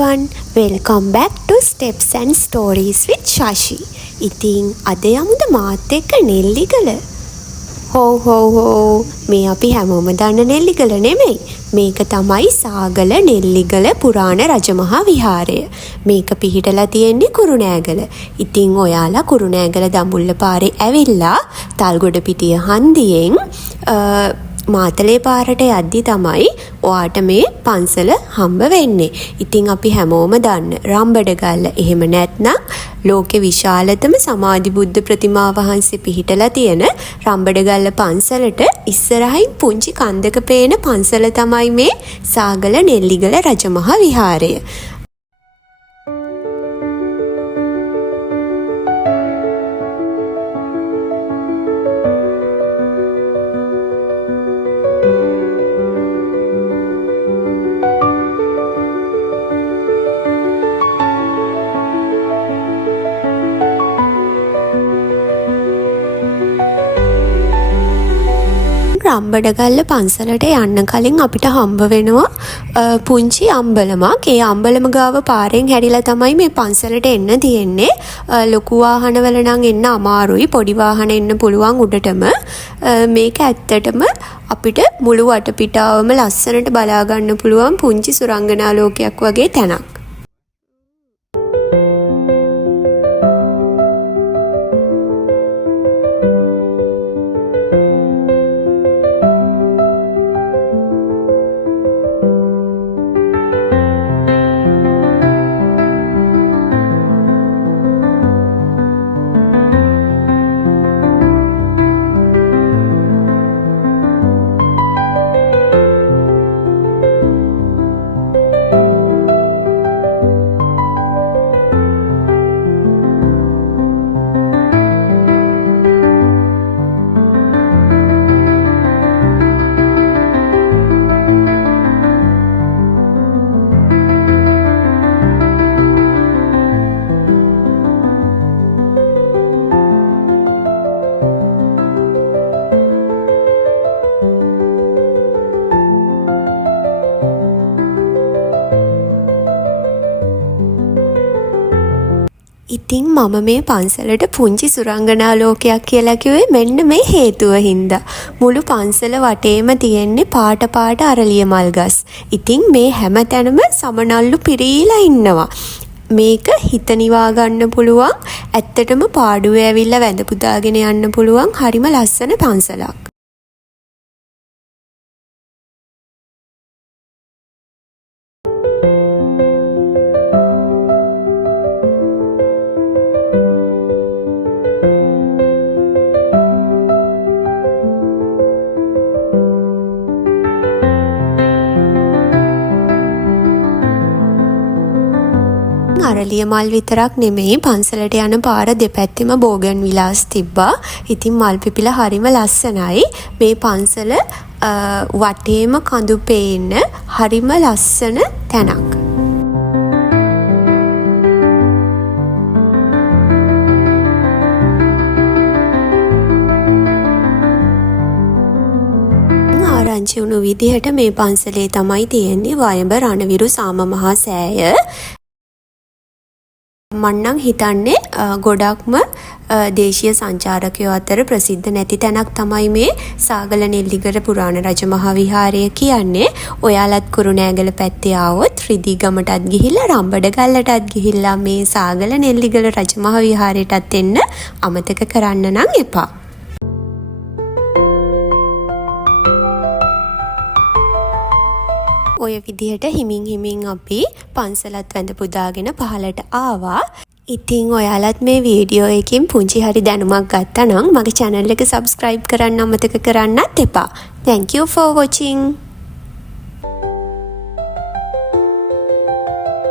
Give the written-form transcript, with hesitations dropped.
everyone, welcome back to Steps and Stories with Shashi. ඉතින් අද යමුද මාත් එක්ක නෙල්ලිගල? හෝ මේ අපි හැමෝම දන්න නෙල්ලිගල නෙමෙයි. මේක තමයි සාගල නෙල්ලිගල පුරාණ රජමහා විහාරය. මේක පිහිටලා තියෙන්නේ කුරුණෑගල. ඉතින් ඔයාලා කුරුණෑගල දඹුල්ල පාරේ ඇවිල්ලා තල්ගොඩ පිටිය හන්දියෙන් මාතලේ පාරට යද්දි තමයි ඔයාට මේ පන්සල හම්බ වෙන්නේ. ඉතින් අපි හැමෝම දන්න රම්බඩගල්ල. එහෙම නැත්නම් ලෝකේ විශාලතම සමාධි බුද්ධ ප්‍රතිමා වහන්සේ පිහිටලා තියෙන රම්බඩගල්ල පන්සලට ඉස්සරහින් පුංචි කන්දක පේන පන්සල තමයි මේ සාගල නෙල්ලිගල රජමහා විහාරය. රම්බඩගල්ල පන්සලට යන්න කලින් අපිට හම්බ වෙනවා පුංචි අම්බලමක්. ඒ අම්බලම ගාව පාරෙන් හැරිලා තමයි මේ පන්සලට එන්න තියෙන්නේ. ලොකු වාහනවල නම් එන්න අමාරුයි. පොඩි වාහන එන්න පුළුවන් උඩටම. මේක ඇත්තටම අපිට මුළු වටපිටාවම ලස්සනට බලා ගන්න පුළුවන් පුංචි සුරංගනා ලෝකයක් වගේ තැනක්. ඉතින් මම මේ පන්සලට පුංචි සුරංගනා ලෝකයක් කියලා කිව්වේ මෙන්න මේ හේතුව හින්දා. මුළු පන්සල වටේම තියෙන්නේ පාට පාට අරලිය මල් ගස්. ඉතින් මේ හැම තැනම සමනල්ලු පිරීලා ඉන්නවා. මේක හිත නිවා ගන්න පුළුවන්. ඇත්තටම පාඩුවේ ඇවිල්ලා වැඳ පුදාගෙන යන්න පුළුවන් හරිම ලස්සන පන්සලක්. අරලිය මල් විතරක් නෙමෙයි පන්සලට යන පාර දෙපැත්තෙම බෝගන් විලාස් තිබ්බා. ඉතින් මල් පිපිලා හරිම ලස්සනයි. මේ පන්සල වටේම කඳු පේන්න හරිම ලස්සන තැනක්. ආරංචි වුණු විදිහට මේ පන්සලේ තමයි තියෙන්නේ වයඹ රණවිරු සාම මහා සෑය. මන්නම් හිතන්නේ ගොඩක්ම දේශීය සංචාරකයෝ අතර ප්‍රසිද්ධ නැති තැනක් තමයි මේ සාගල නෙල්ලිගල පුරාණ රජමහා විහාරය කියන්නේ. ඔයාලත් කුරුණෑගල පැත්තේ ආවොත් රිදීගමටත් ගිහිල්ලා රම්බඩගල්ලටත් ගිහිල්ලා මේ සාගල නෙල්ලිගල රජමහා විහාරයටත් එන්න අමතක කරන්න නම් එපා. ඔය විදිහට හිමින් අපි පන්සලත් වැඳ පුදාගෙන පහලට ආවා. ඉතින් ඔයාලත් මේ වීඩියෝ එකකින් පුංචි හරි දැනුමක් ගත්තා නම් මගේ channel එක subscribe කරන්න අමතක කරන්නත් එපා. Thank you for watching.